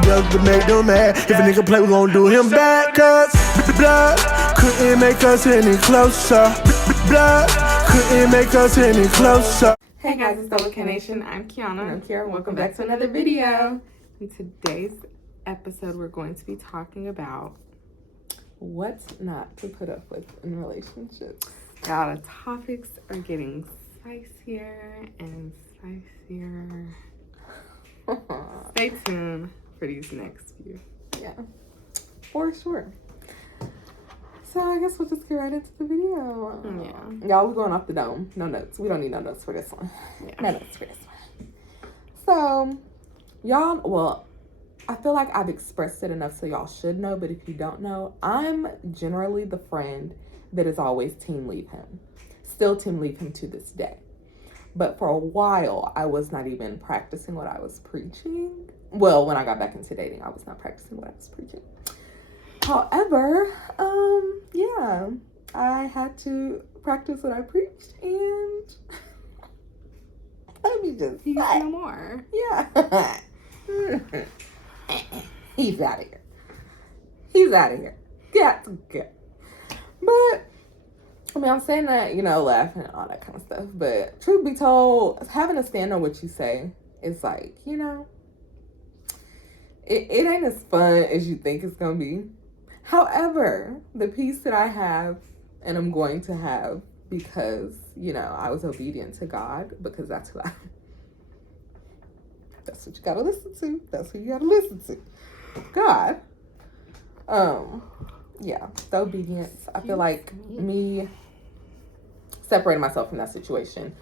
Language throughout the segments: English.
together to make them mad. If a nigga play, we gon' do him bad. Cause blood couldn't make us any closer. Blood couldn't make us any closer. Hey guys, it's Double K Nation. I'm Kiana. And I'm Kiara. Welcome back to another video. In today's episode, we're going to be talking about what not to put up with in relationships. Y'all, the topics are getting spicier and spicier. Stay tuned for these next few. Yeah, for sure. So I guess we'll just get right into the video. Yeah. Y'all, we're going off the dome. No notes. We don't need no notes for this one. Yeah. No notes for this one. So, y'all, well, I feel like I've expressed it enough so y'all should know, but if you don't know, I'm generally the friend that is always team leave him. Still team leave him to this day. But for a while, I was not even practicing what I was preaching. Well, when I got back into dating, I was not practicing what I was preaching. However, yeah, I had to practice what I preached, and let me just say, no more. Yeah. He's out of here. He's out of here. Got to go. But, I mean, I'm saying that, you know, laughing and all that kind of stuff. But truth be told, having to stand on what you say is like, you know, it ain't as fun as you think it's going to be. However, the peace that I have and I'm going to have because, you know, I was obedient to God, because that's what you got to listen to. That's who you got to listen to. God. Yeah, the obedience. I feel like me separating myself from that situation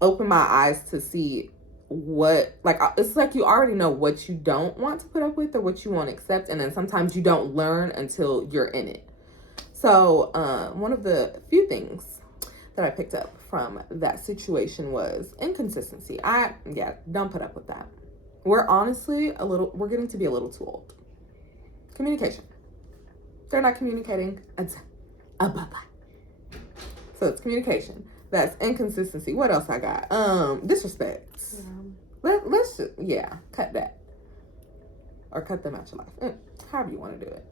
opened my eyes to see what, like, it's like you already know what you don't want to put up with or what you won't accept, and then sometimes you don't learn until you're in it. So one of the few things that I picked up from that situation was inconsistency. Don't put up with that. We're getting to be a little too old. Communication. They're not communicating. So it's communication. That's inconsistency. What else I got? Disrespect. Let's just, cut that. Or cut them out your life. However you want to do it.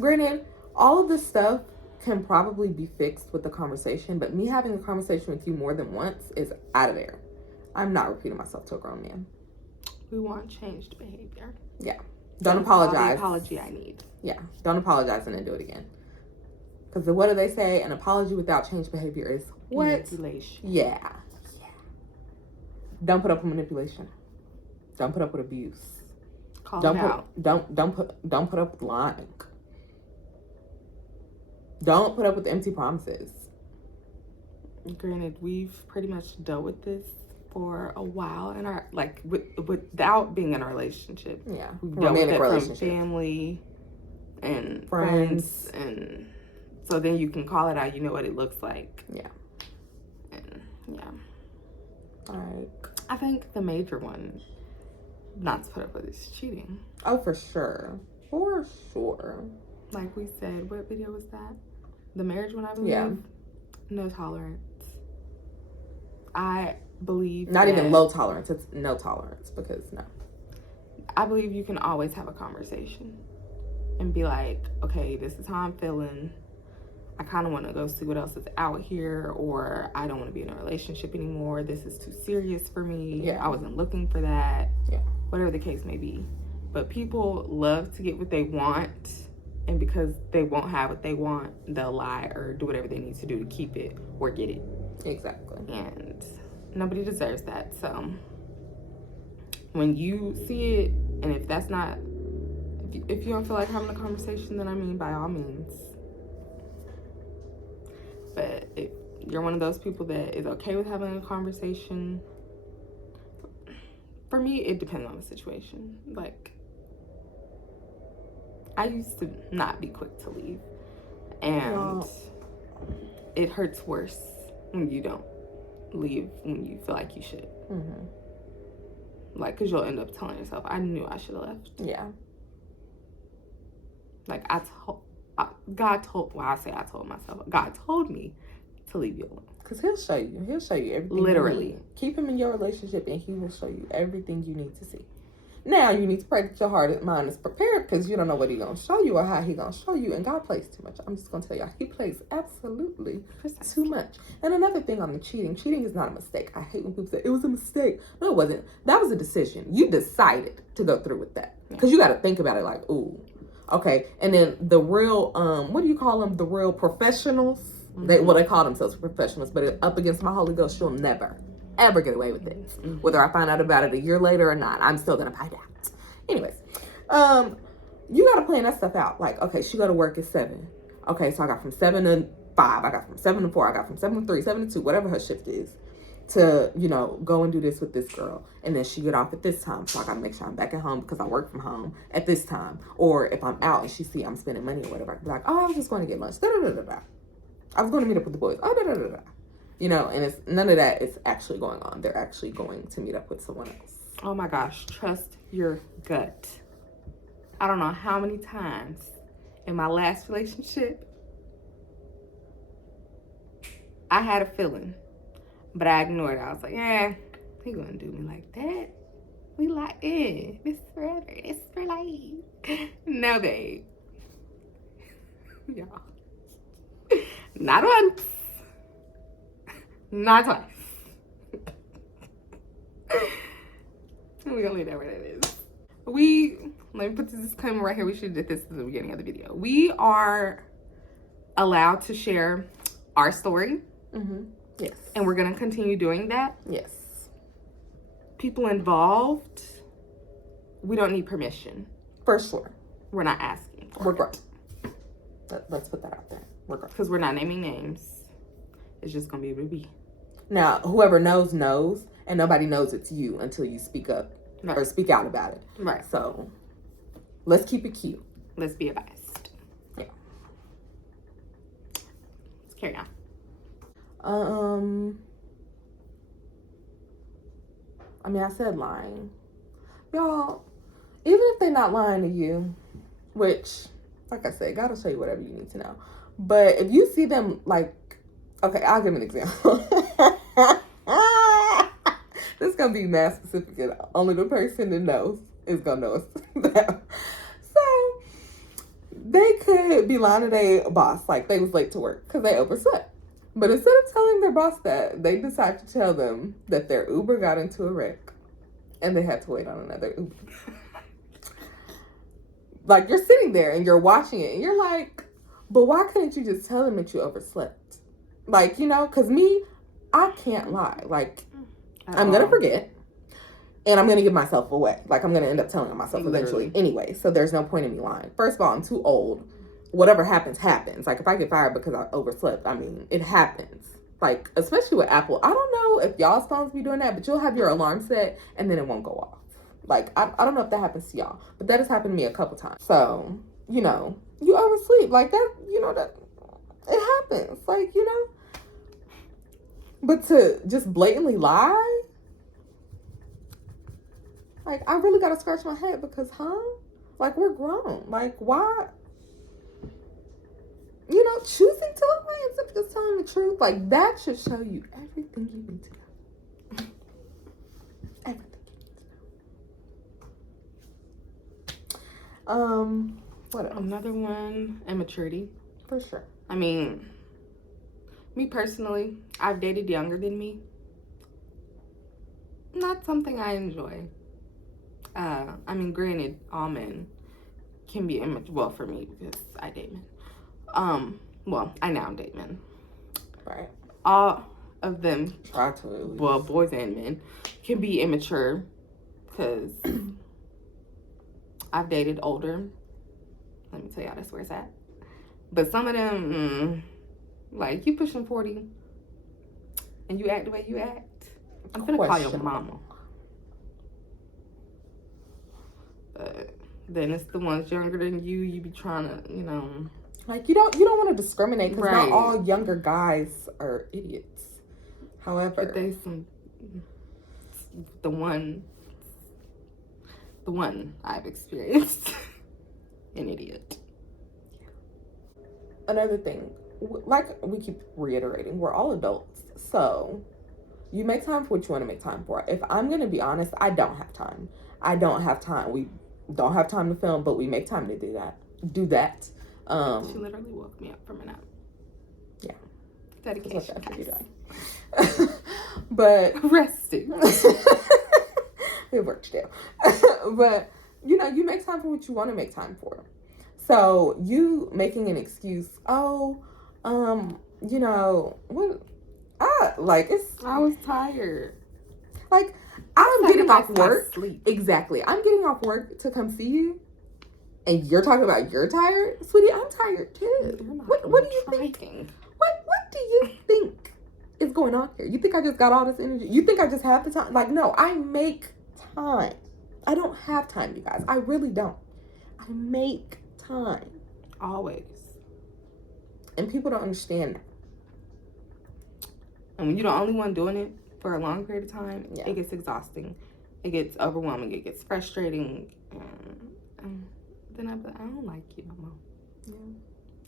Granted, all of this stuff can probably be fixed with the conversation, but me having a conversation with you more than once is out of there. I'm not repeating myself to a grown man. We want changed behavior. Yeah. Don't apologize. The apology I need. Yeah. Don't apologize and then do it again. Because what do they say? An apology without changed behavior is what? Manipulation. Yeah. Don't put up with manipulation. Don't put up with abuse. Don't put up with lying. Don't put up with empty promises. Granted, we've pretty much dealt with this for a while in our, like, without being in a relationship. Yeah. We've dealt with it from family and friends, and so then you can call it out. You know what it looks like. Yeah. And yeah. Like, I think the major one not to put up with is cheating. Oh, for sure. For sure. Like we said, what video was that? The marriage one, I believe? Yeah. No tolerance. I believe not even low tolerance. It's no tolerance, because no. I believe you can always have a conversation and be like, okay, this is how I'm feeling. I kind of want to go see what else is out here, or I don't want to be in a relationship anymore. This is too serious for me. Yeah. I wasn't looking for that. Yeah. Whatever the case may be. But people love to get what they want, and because they won't have what they want, they'll lie or do whatever they need to do to keep it or get it. Exactly. And nobody deserves that. So when you see it, and if that's not, if you don't feel like having a conversation, then I mean, by all means. But if you're one of those people that is okay with having a conversation, for me, it depends on the situation. Like, I used to not be quick to leave, and it hurts worse when you don't leave when you feel like you should. Mm-hmm. Like, because you'll end up telling yourself, I knew I should have left. Yeah. Like, God told myself, God told me to leave you alone. Because he'll show you everything. Literally. Keep him in your relationship and he will show you everything you need to see. Now you need to pray that your heart and mind is prepared, because you don't know what he's going to show you or how he's going to show you. And God plays too much. I'm just going to tell y'all, he plays absolutely too much. And another thing on the cheating is not a mistake. I hate when people say, it was a mistake. No, it wasn't. That was a decision. You decided to go through with that. Because you got to think about it like, ooh, okay. And then the real, what do you call them? The real professionals? They call themselves professionals, but up against my Holy Ghost, she'll never, ever get away with it. Whether I find out about it a year later or not, I'm still gonna find out. Anyways, you gotta plan that stuff out. Like, okay, she go to work at 7. Okay, so I got from 7 to 5. I got from 7 to 4. I got from 7 to 3, 7 to 2, whatever her shift is, to, you know, go and do this with this girl. And then she get off at this time. So I gotta make sure I'm back at home because I work from home at this time. Or if I'm out and she see I'm spending money or whatever, I can be like, oh, I was just going to get lunch. I was going to meet up with the boys. You know, and it's none of that is actually going on. They're actually going to meet up with someone else. Oh my gosh, trust your gut. I don't know how many times in my last relationship I had a feeling, but I ignored it. I was like, yeah, he gonna do me like that. We locked in. This is forever. This is for life. No, babe. Y'all. Not once. Not twice. We're gonna leave that where that is. Let me put this disclaimer right here. We should have did this at the beginning of the video. We are allowed to share our story. Yes. And we're gonna continue doing that. Yes. People involved, we don't need permission. For sure. We're not asking. We're great. Let's put that out there. We're great. Because we're not naming names. It's just gonna be Ruby. Now, whoever knows, and nobody knows it's you until you speak up or speak out about it. Right. So, let's keep it cute. Let's be advised. Yeah. Let's carry on. I mean, I said lying. Y'all, even if they're not lying to you, which, like I said, God will show you whatever you need to know. But if you see them, like, okay, I'll give an example. This is going to be math specific, and only the person that knows is going to know that. So, they could be lying to their boss, like they was late to work because they overslept. But instead of telling their boss that, they decide to tell them that their Uber got into a wreck and they had to wait on another Uber. Like, you're sitting there and you're watching it and you're like, but why couldn't you just tell them that you overslept? Like, you know, because me, I can't lie. Like, I'm going to forget and I'm going to give myself away. Like, I'm going to end up telling on myself eventually anyway. So there's no point in me lying. First of all, I'm too old. Whatever happens, happens. Like, if I get fired because I overslept, I mean, it happens. Like, especially with Apple. I don't know if y'all's phones be doing that, but you'll have your alarm set and then it won't go off. Like, I don't know if that happens to y'all, but that has happened to me a couple times. So, you know, you oversleep. Like, that, you know, that it happens. Like, you know. But to just blatantly lie? Like, I really got to scratch my head because, like, we're grown. Like, why? You know, choosing to lie instead of just telling the truth, like, that should show you everything you need to know. Everything you need to know. What else? Another one, immaturity. For sure. I mean, me personally, I've dated younger than me. Not something I enjoy. I mean, granted, all men can be immature. Well, for me, because I date men. Well, I now date men. Right. All of them, Try to. At least. well, boys and men, can be immature because I've dated older. Let me tell y'all, that's where it's at. But some of them, like, you pushing 40 and you act the way you act, I'm gonna call your mama. Then it's the ones younger than you. You be trying to, you know. Like, you don't want to discriminate because Right. not all younger guys are idiots. However, But they the one I've experienced, an idiot. another thing, like we keep reiterating, we're all adults. So you make time for what you want to make time for. If I'm going to be honest, I don't have time. I don't have time. We don't have time to film, but we make time to do that. She literally woke me up from a nap. Yeah. Dedication. But resting. We have work to do. But you know, you make time for what you want to make time for. So you making an excuse, you know, what? I was tired. Like, I'm getting off work. Sleep. Exactly. I'm getting off work to come see you. And you're talking about you're tired? Sweetie, I'm tired too. What do you think? What do you think is going on here? You think I just got all this energy? You think I just have the time? Like, no, I make time. I don't have time, you guys. I really don't. I make time. Always. And people don't understand that. And when you're the only one doing it for a long period of time, Yeah. it gets exhausting. It gets overwhelming. It gets frustrating. And then I don't like you no more. Yeah.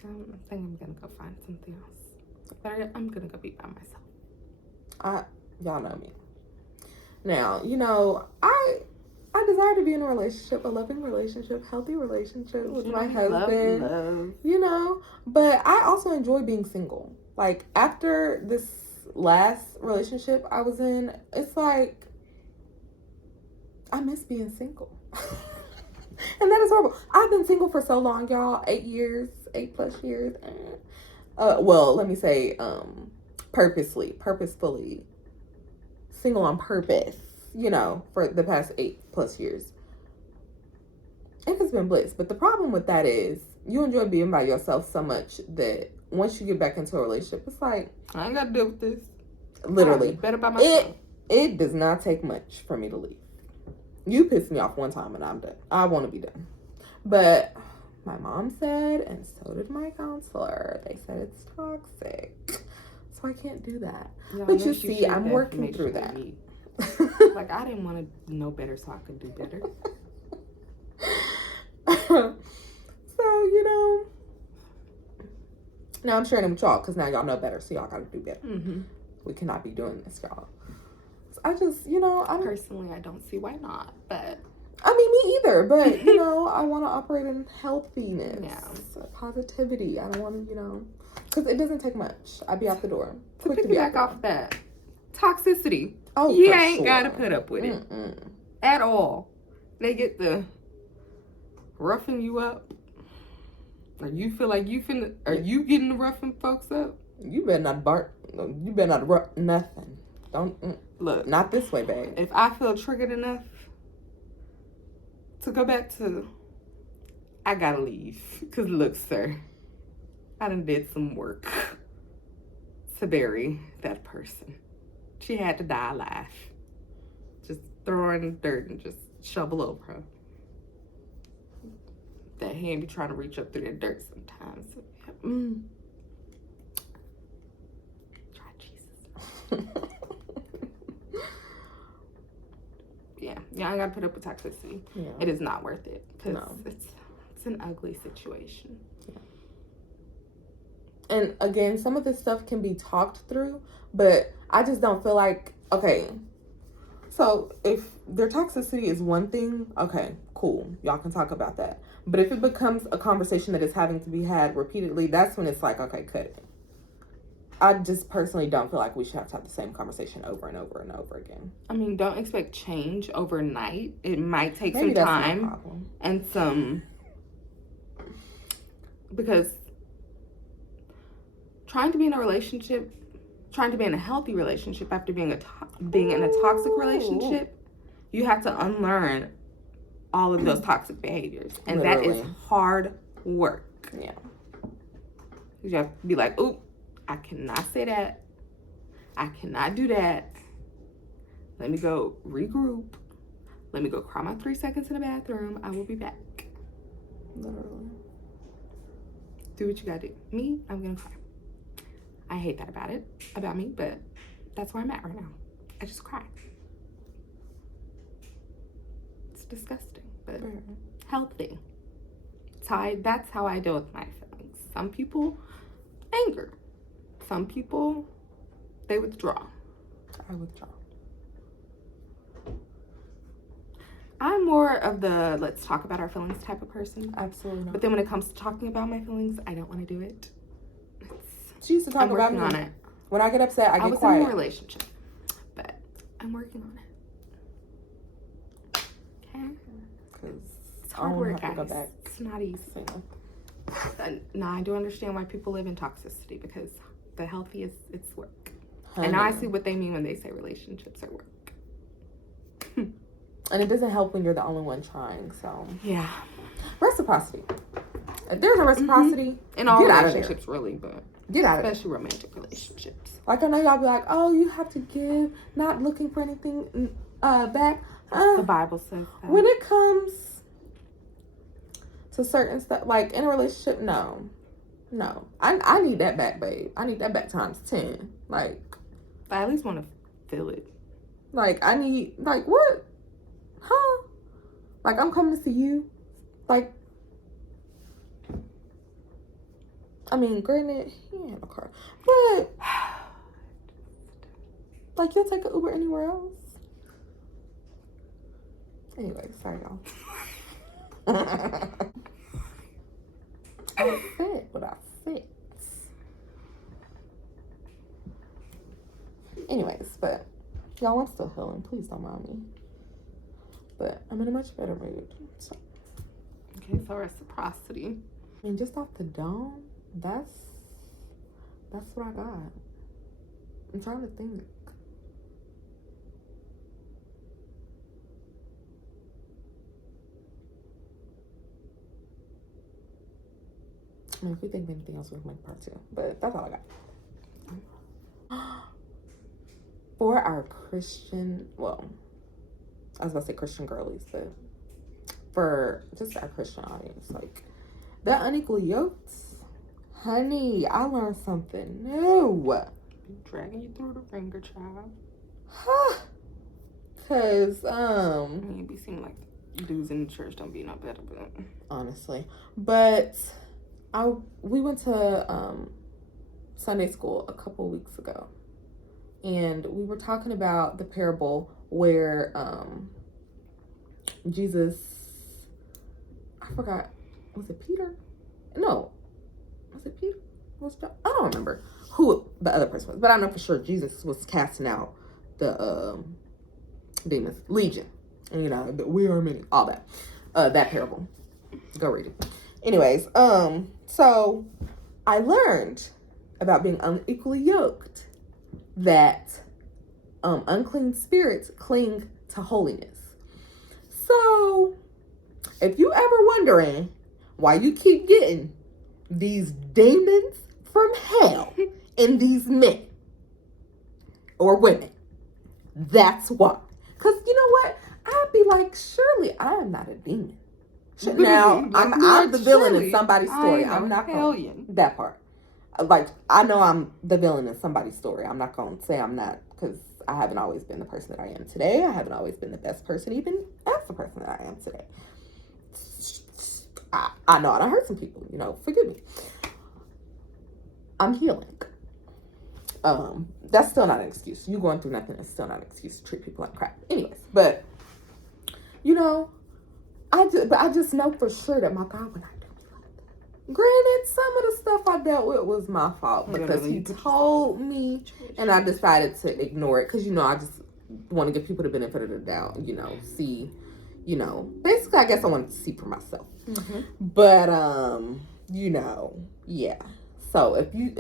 I think I'm going to go find something else. But I'm going to go be by myself. Y'all know me. Now, you know, I desire to be in a relationship, a loving relationship, healthy relationship with my husband. Love. You know, but I also enjoy being single. Like, after this last relationship I was in, it's like I miss being single. And that is horrible. I've been single for so long, y'all. 8 plus years. Well, let me say, purposefully single on purpose, you know, for the past 8 plus years. It has been bliss. But the problem with that is you enjoy being by yourself so much that once you get back into a relationship, it's like, I ain't got to deal with this. Literally. Better by myself. It does not take much for me to leave. You pissed me off one time and I'm done. I want to be done. But my mom said, and so did my counselor, they said it's toxic. So I can't do that. Y'all, but you see, I'm working through that. Like, I didn't want to know better so I could do better. So, you know, now I'm sharing them with y'all because now y'all know better, so y'all got to do better. Mm-hmm. We cannot be doing this, y'all. So I just, you know, Personally, I don't see why not, but I mean, me either, but, you know, I want to operate in healthiness, positivity. I don't want to, you know, because it doesn't take much. I'd be out the door. To piggyback off that, toxicity. Oh, you for ain't sure. got to put up with it at all. They get the roughing you up. Or you feel like are you getting the roughing folks up? You better not bark. You better not rough nothing. Don't. Look. Not this way, babe. If I feel triggered enough to go back to, I gotta leave. Because look, sir, I done did some work to bury that person. She had to die alive. Just throw her in the dirt and just shovel over her. That hand be trying to reach up through that dirt sometimes. Try Jesus. Yeah, I gotta put up with toxicity. Yeah. It is not worth it because No. it's an ugly situation. Yeah. And again, some of this stuff can be talked through, but I just don't feel like, okay, so if their toxicity is one thing, okay, cool, y'all can talk about that. But if it becomes a conversation that is having to be had repeatedly, that's when it's like, okay, cut it. I just personally don't feel like we should have to have the same conversation over and over and over again. I mean, don't expect change overnight. It might take Maybe some that's time my problem. and some, because trying to be in a relationship, trying to be in a healthy relationship after being in a toxic relationship, you have to unlearn all of those toxic behaviors, and Literally. that is hard work. Yeah. You have to be like, "Ooh, I cannot say that. I cannot do that. Let me go regroup. Let me go cry my 3 seconds in the bathroom. I will be back." Literally. Do what you gotta do. Me, I'm gonna cry. I hate that about me, but that's where I'm at right now. I just cry. It's disgusting, but healthy. That's how I deal with my feelings. Some people, anger. Some people, they withdraw. I withdraw. I'm more of the let's talk about our feelings type of person. Absolutely not. But then when it comes to talking about my feelings, I don't want to do it. She used to talk I'm about working me. on it. When I get upset, I get was quiet. in a relationship, but I'm working on it. Okay? Because It's I hard don't work, have to go guys. back. It's not easy. No, I do understand why people live in toxicity, because the healthiest, it's work. Honey. And now I see what they mean when they say relationships are work. And it doesn't help when you're the only one trying. So Yeah. reciprocity. If there's a reciprocity, In all get out of there. relationships, really, but Get out of there. especially romantic relationships. Like, I know y'all be like, oh, you have to give, not looking for anything back. The Bible says that. When it comes to certain stuff, like in a relationship, no. I need that back, babe. I need that back times 10. Like, I at least want to feel it. like I need, like, what? Huh? Like, I'm coming to see you. Like, I mean, granted, he ain't have a car, but like, you'll take an Uber anywhere else. Anyway, sorry, y'all. I said what I said. Anyways, but y'all, I'm still healing. Please don't mind me. But I'm in a much better mood. So, Okay, so reciprocity. I mean, just off the dome, that's what I got. I'm trying to think. I mean, if we think of anything else, we can make part 2. But that's all I got. For our Christian, well, I was about to say Christian girlies, but for just our Christian audience, like, that unequal yoked, honey, I learned something new. Dragging you through the ringer, child. Cause I mean, it be seeming like dudes in the church don't be no better, but honestly, but we went to Sunday school a couple weeks ago, and we were talking about the parable where Jesus, I forgot, was it Peter? No, was it Peter? Was John? I don't remember who the other person was, but I know for sure Jesus was casting out the demons, legion, and you know, we are many, all that, that parable. Go read it. Anyways, so I learned about being unequally yoked, that unclean spirits cling to holiness. So if you ever wondering why you keep getting these demons from hell in these men or women, that's why. Because you know what? I'd be like, surely I am not a demon. Now, I'm the villain in somebody's story. I'm not going that part. Like, I know I'm the villain in somebody's story. I'm not going to say I'm not, because I haven't always been the person that I am today. I haven't always been the best person, even as the person that I am today. I know I hurt some people, you know, forgive me. I'm healing. That's still not an excuse. You going through nothing is still not an excuse to treat people like crap. Anyways, but, you know, I just know for sure that my God would not do me like that. Granted, some of the stuff I dealt with was my fault because he told me, and I decided to ignore it because, you know, I just want to give people the benefit of the doubt, you know, see, you know, basically, I guess I wanted to see for myself. Mm-hmm. But, you know, yeah. So if you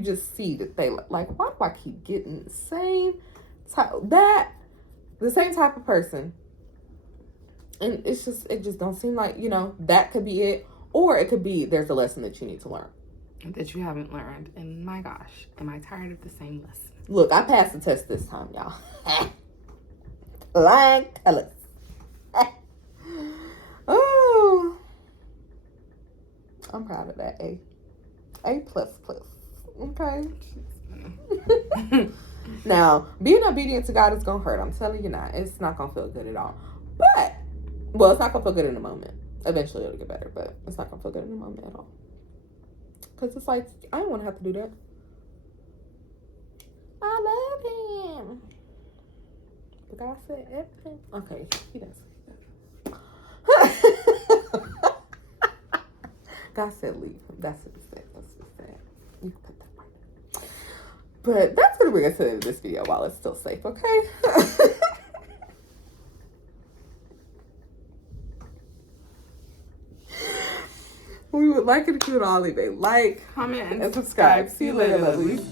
just see that they like, why do I keep getting the same type, the same type of person? And it just don't seem like, you know, that could be it. Or it could be there's a lesson that you need to learn. That you haven't learned. And my gosh, am I tired of the same lesson? Look, I passed the test this time, y'all. Lying colors. Oh, I'm proud of that. A++. Okay. Now, being obedient to God is gonna hurt. I'm telling you now, it's not gonna feel good at all. But, well, it's not gonna feel good in the moment. Eventually, it'll get better, but it's not gonna feel good in the moment at all. Cause it's like I don't want to have to do that. I love him. But God said everything. Okay, he does. God said leave. That's what he said. That's what he said. You can put that right there. But that's going to bring us to the end of this video while it's still safe, okay? We would like it if you would all leave a like, Comment, and subscribe. See you later, lovelies.